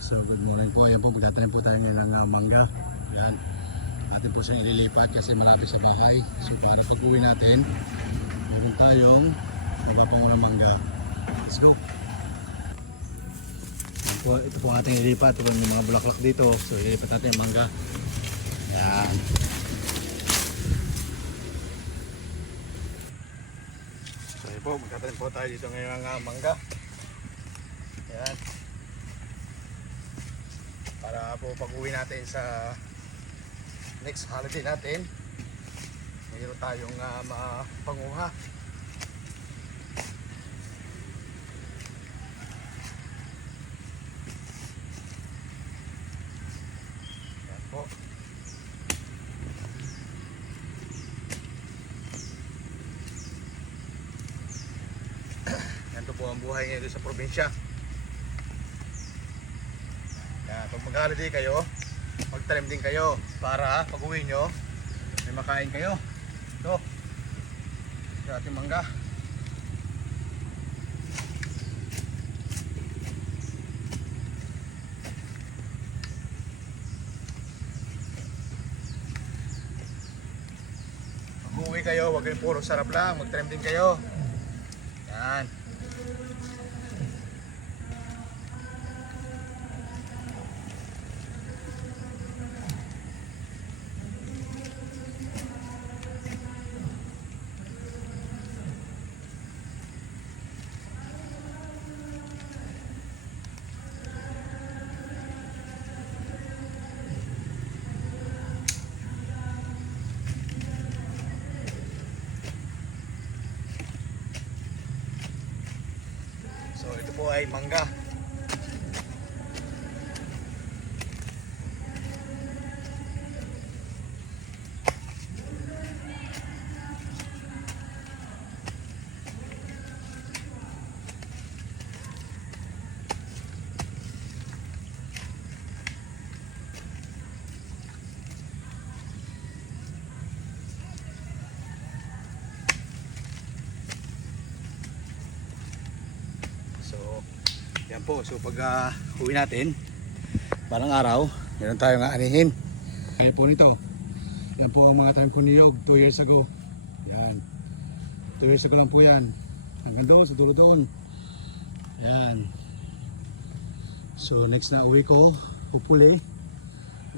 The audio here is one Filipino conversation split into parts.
So good morning po. Ayan po, magtatanim po tayo ngayon ng mangga. Ayan. Atin po siyang ililipat kasi malapit sa bahay. So para pag-uwi natin, meron tayong mapapangulang mangga. Let's go! Ayan po, ito po ating ililipat. Ito po yung mga bulaklak dito. So ililipat natin yung mangga. Ayan. So ayan po, magtatanim po tayo dito ngayon ng mangga. Ayan. Para po pag-uwi natin sa next holiday natin, mayroon tayong mapanguha. Ayan po. Ganito po ang buhay ngayon sa probinsya. Pag mag-holiday kayo, magtanim din kayo para pag uwi nyo may makain kayo. Ito ating mangga. Pag uwi kayo, huwag kayong puro sarap lang, magtanim din kayo. Yan. So ito po ay mangga. So yan po, so pag uwi natin parang araw, meron tayong aanihin. Kaya po nito, yan po ang mga tanim ko niyog 2 years ago. Yan, 2 years ago lang po yan, hanggang doon sa dulo doon. Yan. So next na uwi ko, hopefully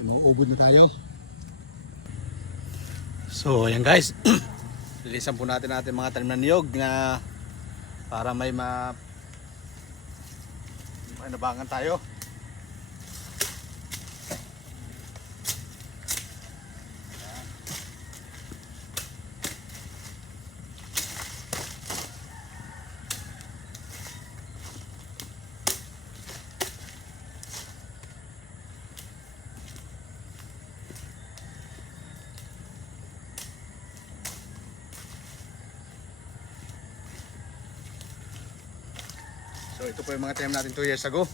mauubod na tayo. So ayan guys, lilisan po natin mga tanim na niyog na para may nabangan tayo. So ito po yung mga tanim natin 2 years ago.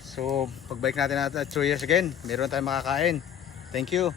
So pagbalik natin 2 years again, meron tayong makakain. Thank you.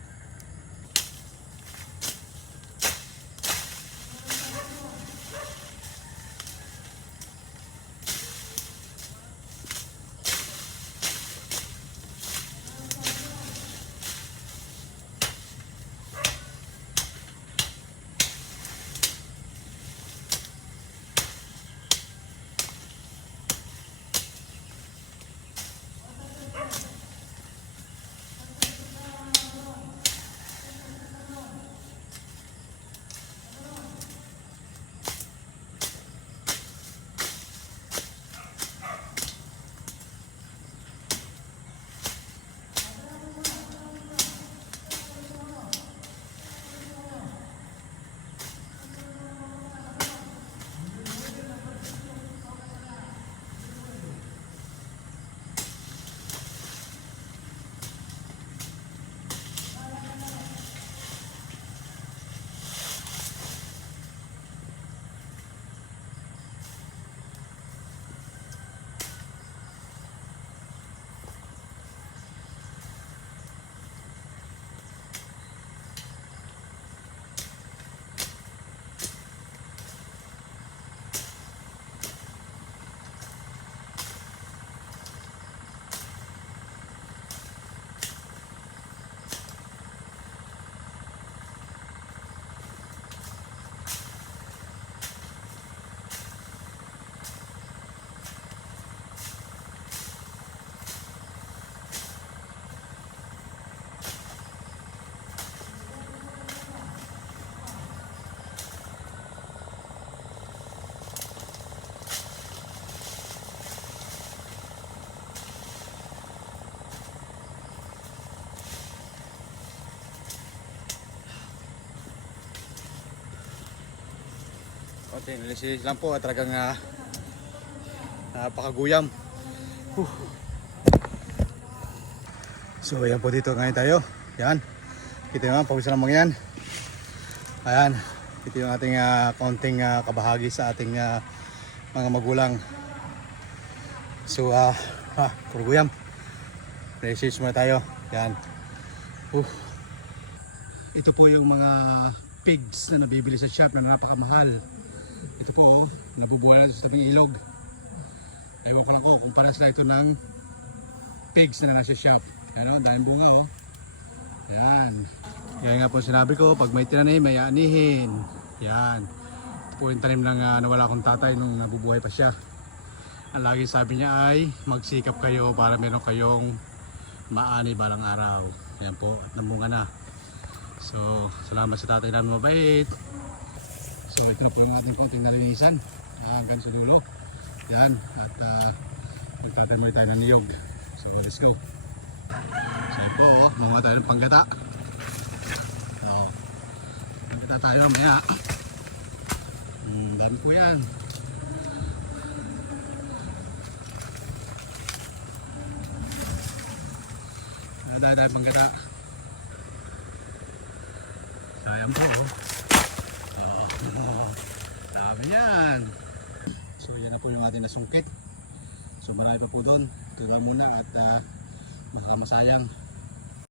Linis lang po at talagang napakaguyam. So ayan po dito ngayon tayo. Yan. Kita nyo pawis lang mga yan. Ayan. Ito yung ating kaunting kabahagi sa ating mga magulang. So puro guyam. Research muna tayo. Yan. Ito po yung mga pigs na nabibili sa shop na napakamahal. Ito po nabubuhay natin sa tabing ilog. Ewan ko lang kung para sila ito ng pigs na nasa shop. Yan o, dahil bunga o. Yan. Yan nga po sinabi ko, pag may tinanim, may aanihin. Yan. Ito po yung tanim ng nawala kong tatay nung nabubuhay pa siya. Ang lagi sabi niya ay magsikap kayo para meron kayong maani balang araw. Yan po, at namunga na. So, salamat sa tatay namin mabait. So, ito po yung ating konting nalinisan. Hanggang sa dulo. Yan. At magtatanim ulit tayo ng niyog. So, let's go. So, yan po, gumawa tayo ng panggata. So, panggata tayo mamaya. Dami po yan. Dahil panggata. Sayang po. Dami yan. So yan na po yung ating nasungkit. So marami pa po doon. Ito lang muna at makakamasayang.